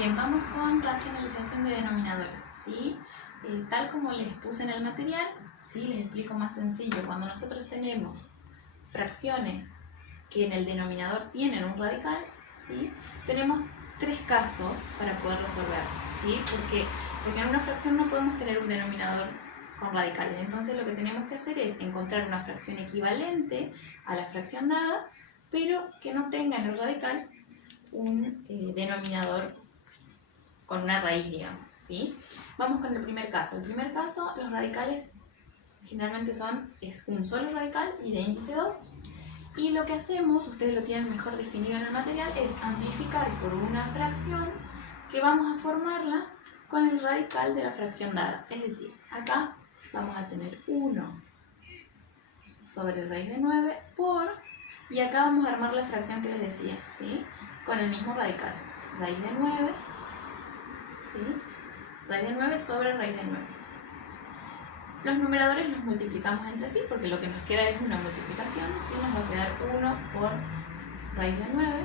Bien, vamos con racionalización de denominadores, ¿sí? Tal como les puse en el material, ¿sí? Les explico más sencillo. Cuando nosotros tenemos fracciones que en el denominador tienen un radical, ¿sí? Tenemos tres casos para poder resolver, ¿sí? Porque en una fracción no podemos tener un denominador con radicales. Entonces lo que tenemos que hacer es encontrar una fracción equivalente a la fracción dada, pero que no tenga en el radical un denominador con una raíz, digamos, ¿sí? Vamos con el primer caso. El primer caso, los radicales generalmente es un solo radical y de índice 2. Y lo que hacemos, ustedes lo tienen mejor definido en el material, es amplificar por una fracción que vamos a formarla con el radical de la fracción dada. Es decir, acá vamos a tener 1 sobre raíz de 9 por... Y acá vamos a armar la fracción que les decía, ¿sí? Con el mismo radical. Raíz de 9, ¿sí? Raíz de 9 sobre raíz de 9. Los numeradores los multiplicamos entre sí porque lo que nos queda es una multiplicación, ¿sí? Nos va a quedar 1 por raíz de 9.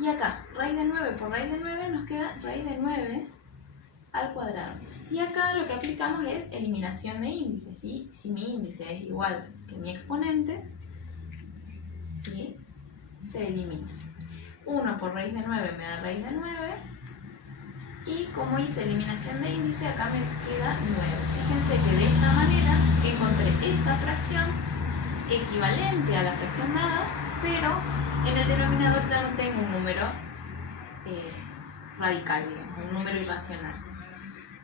Y acá, raíz de 9 por raíz de 9 nos queda raíz de 9 al cuadrado. Y acá lo que aplicamos es eliminación de índices, ¿sí? Si mi índice es igual que mi exponente, ¿sí? Se elimina. 1 por raíz de 9 me da raíz de 9. Y como hice eliminación de índice, acá me queda 9. Fíjense que de esta manera encontré esta fracción equivalente a la fracción dada, pero en el denominador ya no tengo un número radical, digamos, un número irracional.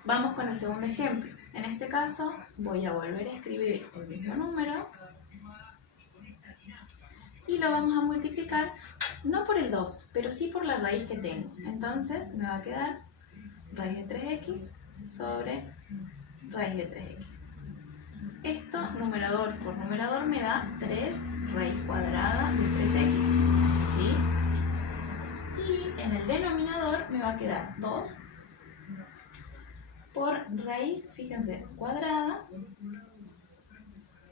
Vamos con el segundo ejemplo. En este caso voy a volver a escribir el mismo número y lo vamos a multiplicar no por el 2, pero sí por la raíz que tengo. Entonces me va a quedar raíz de 3x sobre raíz de 3x. Esto, numerador por numerador, me da 3 raíz cuadrada de 3x, ¿sí? Y en el denominador me va a quedar 2 por raíz, fíjense, cuadrada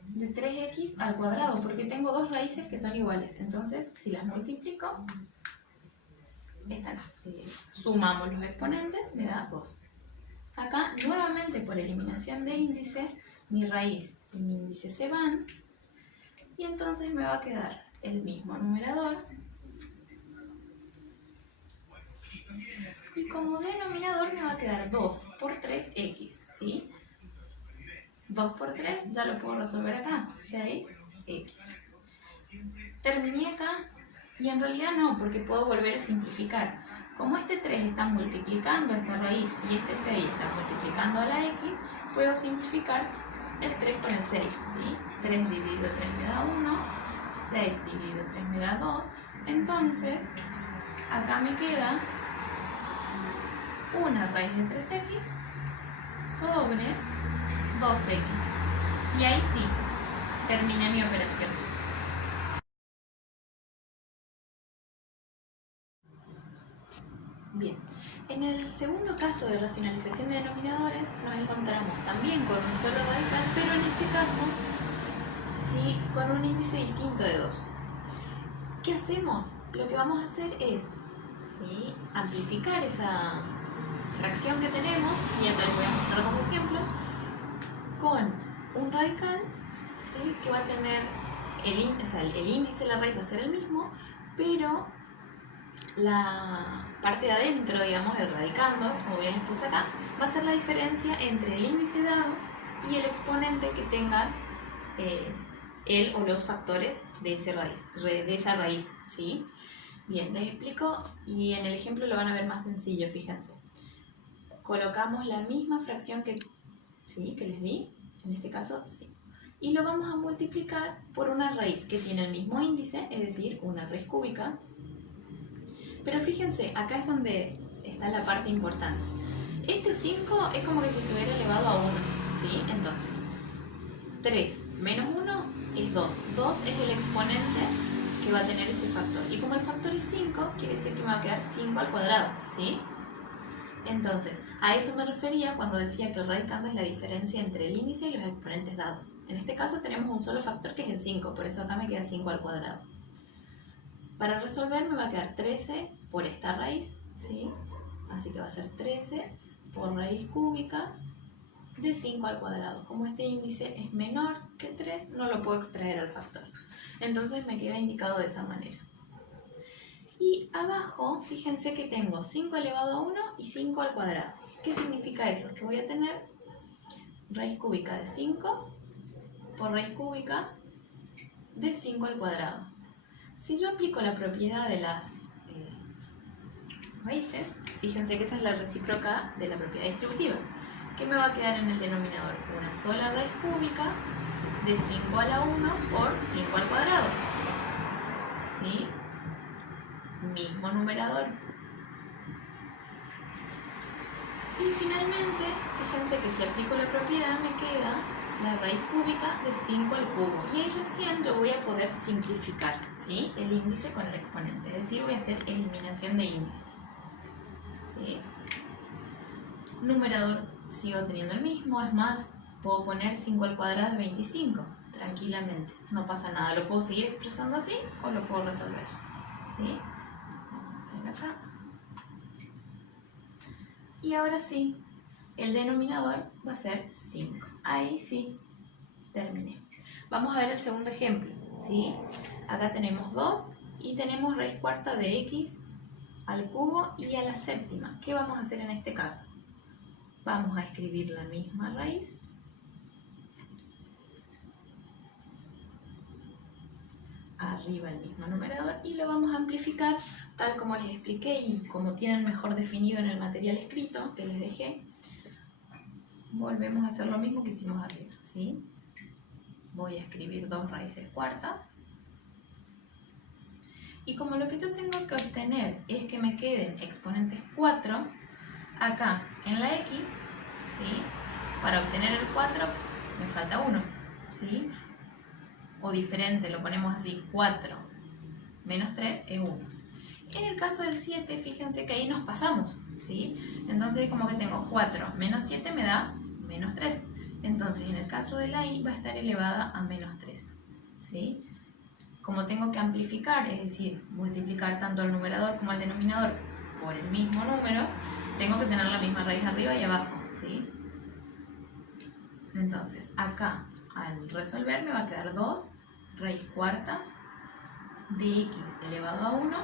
de 3x al cuadrado, porque tengo dos raíces que son iguales. Entonces, si las multiplico, sumamos los exponentes, me da 2. Acá, nuevamente por eliminación de índice, mi raíz y mi índice se van, y entonces me va a quedar el mismo numerador. Y como denominador me va a quedar 2 por 3x, ¿sí? 2 por 3 ya lo puedo resolver acá, 6x. Terminé acá y en realidad no, porque puedo volver a simplificar. Como este 3 está multiplicando esta raíz y este 6 está multiplicando a la x, puedo simplificar el 3 con el 6, ¿sí? 3 dividido 3 me da 1, 6 dividido 3 me da 2. Entonces, acá me queda una raíz de 3x sobre 2x. Y ahí sí, terminé mi operación. Bien, en el segundo caso de racionalización de denominadores nos encontramos también con un solo radical, pero en este caso, sí, con un índice distinto de 2. ¿Qué hacemos? Lo que vamos a hacer es, ¿sí?, amplificar esa fracción que tenemos, y acá les voy a mostrar dos ejemplos, con un radical, ¿sí?, que va a tener el índice de la raíz va a ser el mismo, pero la parte de adentro, digamos, el radicando, como bien les puse acá, va a ser la diferencia entre el índice dado y el exponente que tenga el o los factores de esa raíz, ¿sí? Bien, les explico y en el ejemplo lo van a ver más sencillo, fíjense. Colocamos la misma fracción que les di, en este caso, sí. Y lo vamos a multiplicar por una raíz que tiene el mismo índice, es decir, una raíz cúbica. Pero fíjense, acá es donde está la parte importante. Este 5 es como que si estuviera elevado a 1, ¿sí? Entonces, 3 menos 1 es 2. 2 es el exponente que va a tener ese factor. Y como el factor es 5, quiere decir que me va a quedar 5 al cuadrado, ¿sí? Entonces, a eso me refería cuando decía que el radicando es la diferencia entre el índice y los exponentes dados. En este caso tenemos un solo factor que es el 5, por eso acá me queda 5 al cuadrado. Para resolver me va a quedar 13 por esta raíz ¿sí? Así que va a ser 13 por raíz cúbica de 5 al cuadrado. Como este índice es menor que 3, no lo puedo extraer al factor. Entonces me queda indicado de esa manera. Y abajo, fíjense que tengo 5 elevado a 1 y 5 al cuadrado. ¿Qué significa eso? Que voy a tener raíz cúbica de 5 por raíz cúbica de 5 al cuadrado. Si yo aplico la propiedad de las raíces, fíjense que esa es la recíproca de la propiedad distributiva. ¿Qué me va a quedar en el denominador? Una sola raíz cúbica de 5 a la 1 por 5 al cuadrado. ¿Sí? Mismo numerador. Y finalmente, fíjense que si aplico la propiedad me queda la raíz cúbica de 5 al cubo. Y ahí recién yo voy a poder simplificar, ¿sí?, el índice con el exponente. Es decir, voy a hacer eliminación de índice. ¿Sí? Numerador sigo teniendo el mismo, es más, puedo poner 5 al cuadrado de 25, tranquilamente, no pasa nada. Lo puedo seguir expresando así o lo puedo resolver. ¿Sí? Vamos a poner acá. Y ahora sí, el denominador va a ser 5. Ahí sí, terminé. Vamos a ver el segundo ejemplo. ¿Sí? Acá tenemos 2 y tenemos raíz cuarta de x al cubo y a la séptima. ¿Qué vamos a hacer en este caso? Vamos a escribir la misma raíz. Arriba el mismo numerador y lo vamos a amplificar tal como les expliqué y como tienen mejor definido en el material escrito que les dejé. Volvemos a hacer lo mismo que hicimos arriba, ¿sí? Voy a escribir 2 raíces cuartas. Y como lo que yo tengo que obtener es que me queden exponentes 4, acá en la x, ¿sí?, para obtener el 4 me falta 1, ¿sí? O diferente, lo ponemos así, 4 menos 3 es 1. En el caso del 7, fíjense que ahí nos pasamos, ¿sí? Entonces como que tengo 4 menos 7 me da menos 3. Entonces en el caso de la y va a estar elevada a menos 3, ¿sí? Como tengo que amplificar, es decir, multiplicar tanto el numerador como el denominador por el mismo número, tengo que tener la misma raíz arriba y abajo, ¿sí? Entonces, acá, al resolver, me va a quedar 2 raíz cuarta de x elevado a 1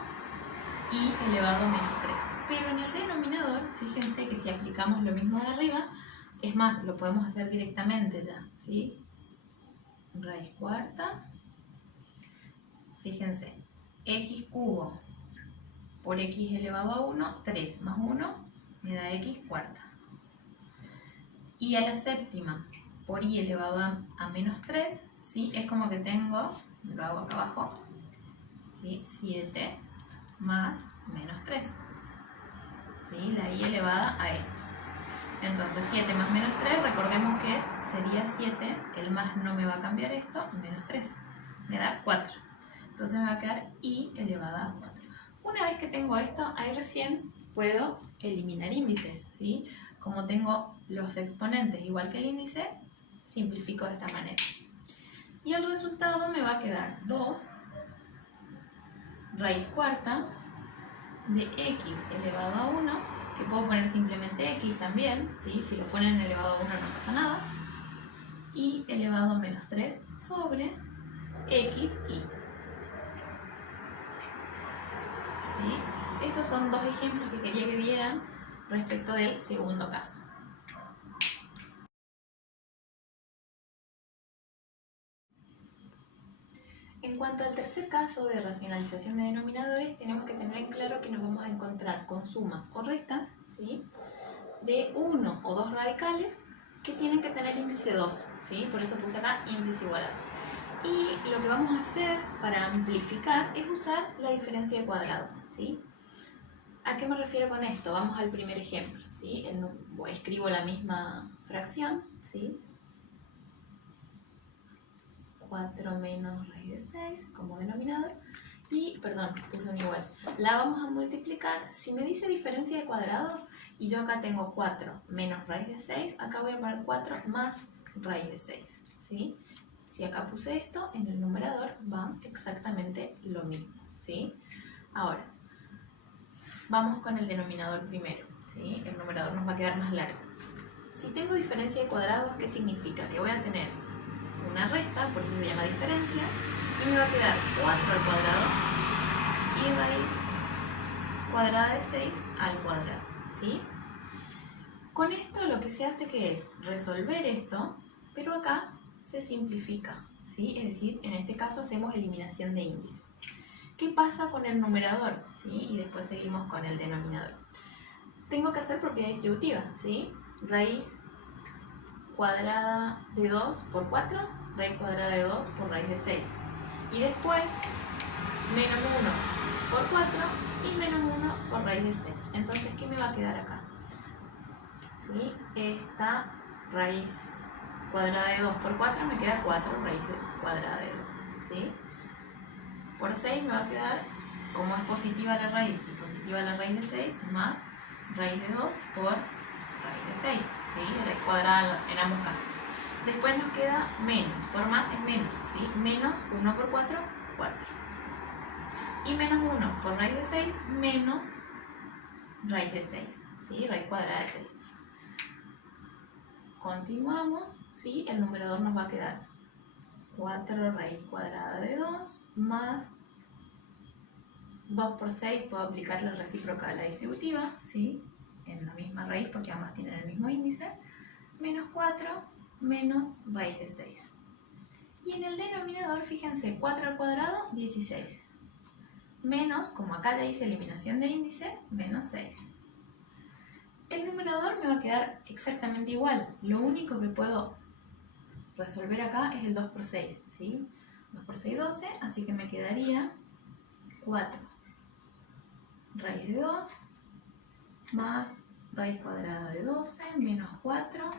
y elevado a menos 3. Pero en el denominador, fíjense que si aplicamos lo mismo de arriba, es más, lo podemos hacer directamente ya, ¿sí? Raíz cuarta, fíjense, x cubo por x elevado a 1, 3 más 1 me da x cuarta. Y a la séptima por y elevado a menos 3, ¿sí?, es como que tengo, lo hago acá abajo, ¿sí?, 7 más menos 3, ¿sí?, la y elevada a esto. Entonces 7 más menos 3, recordemos que sería 7, el más no me va a cambiar esto, menos 3, me da 4. Entonces me va a quedar y elevada a 4. Una vez que tengo esto, ahí recién puedo eliminar índices, ¿sí? Como tengo los exponentes igual que el índice, simplifico de esta manera. Y el resultado me va a quedar 2 raíz cuarta de x elevado a 1, que puedo poner simplemente x también, ¿sí? Si lo ponen elevado a 1 no pasa nada, y elevado a menos 3 sobre x y. ¿Sí? Estos son 2 ejemplos que quería que vieran respecto del segundo caso. En cuanto al tercer caso de racionalización de denominadores, tenemos que tener en claro que nos vamos a encontrar con sumas o restas, ¿sí?, de 1 o 2 radicales que tienen que tener índice 2, ¿sí? Por eso puse acá índice igual a 2. Y lo que vamos a hacer para amplificar es usar la diferencia de cuadrados, ¿sí? ¿A qué me refiero con esto? Vamos al primer ejemplo, ¿sí? Escribo la misma fracción, ¿sí? 4 menos raíz de 6 como denominador. Y, perdón, puse un igual. La vamos a multiplicar. Si me dice diferencia de cuadrados y yo acá tengo 4 menos raíz de 6, acá voy a poner 4 más raíz de 6, ¿sí? Si acá puse esto, en el numerador va exactamente lo mismo, ¿sí? Ahora, Vamos con el denominador primero, ¿sí? El numerador nos va a quedar más largo. Si tengo diferencia de cuadrados, ¿qué significa? Que voy a tener una resta, por eso se llama diferencia, y me va a quedar 4 al cuadrado y raíz cuadrada de 6 al cuadrado, ¿sí? Con esto lo que se hace que es resolver esto, pero acá se simplifica, ¿sí? Es decir, en este caso hacemos eliminación de índice. ¿Qué pasa con el numerador? ¿Sí? Y después seguimos con el denominador. Tengo que hacer propiedad distributiva, ¿sí? Raíz cuadrada de 2 por 4, raíz cuadrada de 2 por raíz de 6. Y después, menos 1 por 4 y menos 1 por raíz de 6. Entonces, ¿qué me va a quedar acá? ¿Sí? Esta raíz cuadrada de 2 por 4 me queda 4 raíz cuadrada de 2, ¿sí? Por 6 me va a quedar, como es positiva la raíz y positiva la raíz de 6, más raíz de 2 por raíz de 6, ¿sí? Raíz cuadrada en ambos casos. Después nos queda menos, por más es menos, ¿sí? Menos 1 por 4, 4. Y menos 1 por raíz de 6, menos raíz de 6, ¿sí? Raíz cuadrada de 6. Continuamos, ¿sí? El numerador nos va a quedar 4 raíz cuadrada de 2 más 2 por 6, puedo aplicar la recíproca de la distributiva, ¿sí? En la misma raíz porque ambas tienen el mismo índice, menos 4 menos raíz de 6. Y en el denominador, fíjense, 4 al cuadrado, 16. Menos, como acá ya hice eliminación de índice, menos 6. El numerador me va a quedar exactamente igual. Lo único que puedo resolver acá es el 2 por 6, ¿sí? 2 por 6, 12, así que me quedaría 4 raíz de 2 más raíz cuadrada de 12 menos 4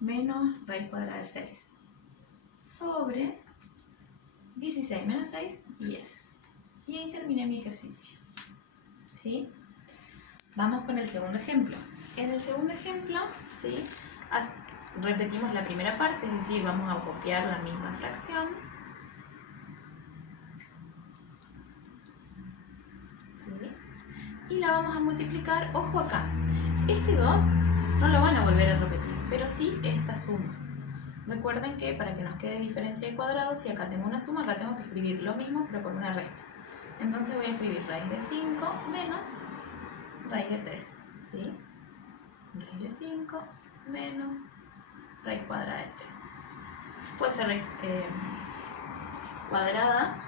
menos raíz cuadrada de 6 sobre 16 menos 6, 10. Y ahí terminé mi ejercicio, ¿sí? Vamos con el segundo ejemplo. En el segundo ejemplo, ¿sí? Repetimos la primera parte, es decir, vamos a copiar la misma fracción. ¿Sí? Y la vamos a multiplicar, ojo acá, este 2 no lo van a volver a repetir, pero sí esta suma. Recuerden que para que nos quede diferencia de cuadrados, si acá tengo una suma, acá tengo que escribir lo mismo, pero con una resta. Entonces voy a escribir raíz de 5 menos raíz de 3, ¿sí? Raíz de 5 menos raíz cuadrada de 3. Puede ser cuadrada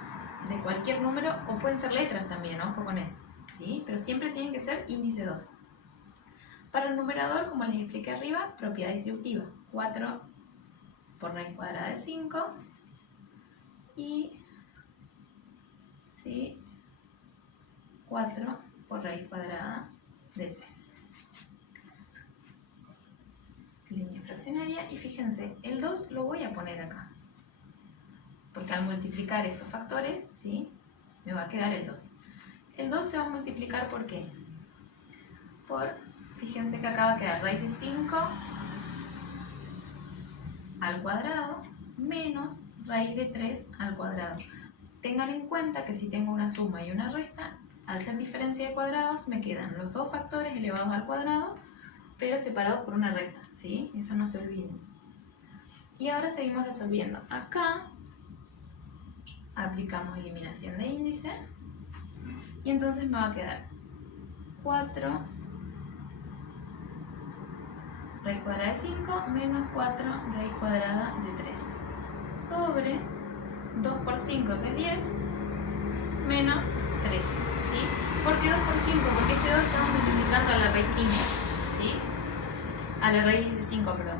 de cualquier número o pueden ser letras también, ojo con eso, ¿sí? Pero siempre tienen que ser índice 2. Para el numerador, como les expliqué arriba, propiedad distributiva. 4 por raíz cuadrada de 5 y, ¿sí? 4 por raíz cuadrada de 3. Línea fraccionaria y fíjense, el 2 lo voy a poner acá. Porque al multiplicar estos factores, ¿sí? Me va a quedar el 2. El 2 se va a multiplicar ¿por qué? Fíjense que acá va a quedar raíz de 5 al cuadrado menos raíz de 3 al cuadrado. Tengan en cuenta que si tengo una suma y una resta, al ser diferencia de cuadrados, me quedan los dos factores elevados al cuadrado, pero separados por una resta, ¿sí? Eso no se olviden. Y ahora seguimos resolviendo. Acá aplicamos eliminación de índice y entonces me va a quedar 4 raíz cuadrada de 5 menos 4 raíz cuadrada de 3 sobre 2 por 5 que es 10 menos 3, ¿sí? ¿Por qué 2 por 5? Porque este 2 estamos multiplicando a la raíz quinta, ¿sí? A la raíz de 5, perdón.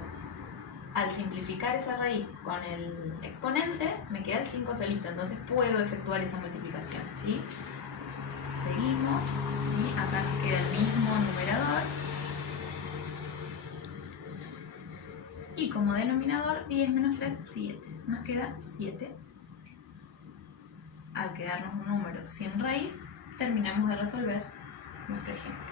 Al simplificar esa raíz con el exponente, me queda el 5 solito, entonces puedo efectuar esa multiplicación, ¿sí? Seguimos, ¿sí? Acá nos queda el mismo numerador. Y como denominador, 10 menos 3, 7. Nos queda 7. Al quedarnos un número sin raíz, terminamos de resolver nuestro ejemplo.